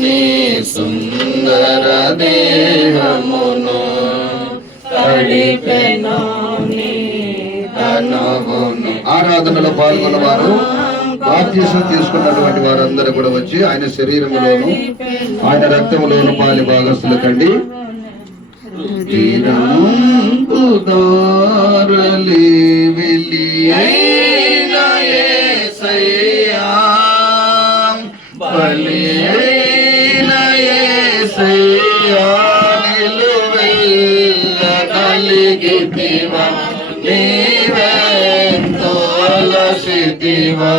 నీ సుందర దేహమును తడిపెను నీ తనువును. ఆరాధనలో పాల్గొన్న వారు, బాప్తిసం తీసుకున్నటువంటి వారందరూ కూడా వచ్చి ఆయన శరీరములోను ఆయన రక్తములోను పాలి భాగస్తులు కండి. నీవెంతో అలసితివా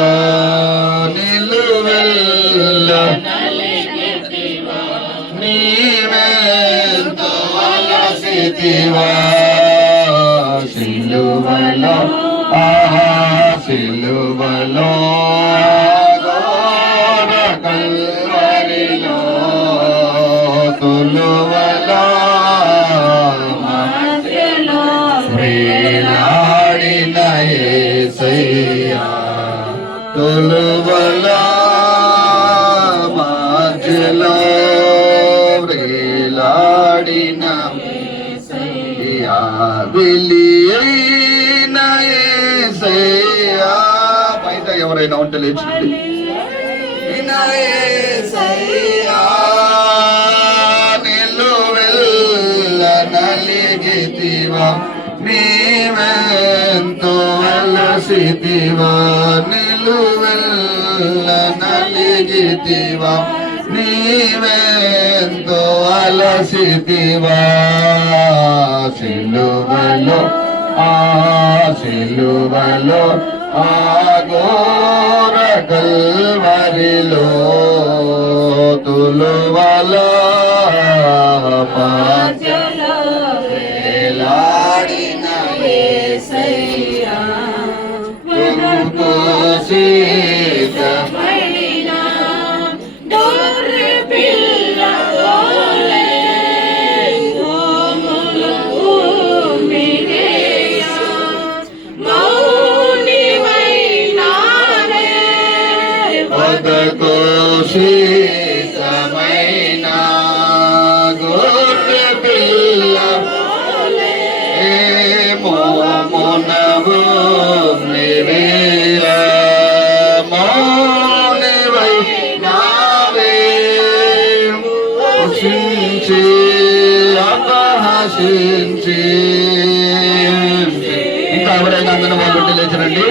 నిలువెల్ల నీవెంతో అలసితివా సిలువలో సిలువలో ఘోర కల్వరిలో తులువలో వేలాడిన యేసయ్యా తులువలో మధ్యలో వేలాడిన యేసయ్యా వెలియైన యేసయ్యా. బయట ఎవరైనా ఉంటే లేచండి. యేసయ్యా నిలువెల్ల నలిగితివా నీవెంతో అలసితివా నిలువెల్ల నలిగితివా నీవెంతో అలసితివా సిలువలో సిలువలో ఘోర కల్వరిలో తులువలో వేలాడిన యేసయ్యా సిద్ధమైన గొర్రె పిల్ల వలె భూమినేయ మౌనివైనానే వదకు సిద్ధమైన గొర్రె పిల్ల మోమునవు నివేయ మౌనివై నావే ఉషించి అపహసించి. ఇంకా ఎవరైనా అందరి వాళ్ళు ఉంటే లేచరండి.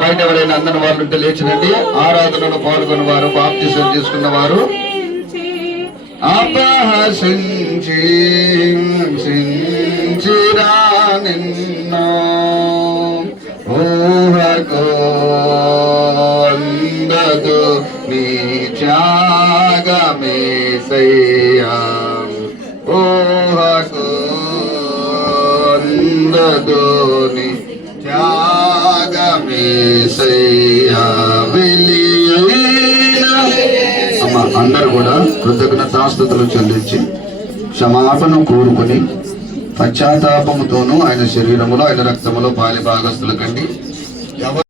బయట ఎవరైనా అందరి వాళ్ళు ఉంటే లేచరండి. ఆరాధనలో పాల్గొన్న వారు, బాప్తిసం తీసుకున్న వారు అపహసించి సించిరా నిన్ను ఊహకు అందదు నీ త్యాగమేసయ్యా ఊహకు అందదు నీ త్యాగమేసయ్యా అమ్మ. అందరూ కూడా కృతజ్ఞతాస్తుతులు చెల్లించి క్షమాపణ కోరుకుని పశ్చాత్తాపముతోనూ ఆయన శరీరములో ఆయన రక్తములో పాలి భాగస్తులు కండి.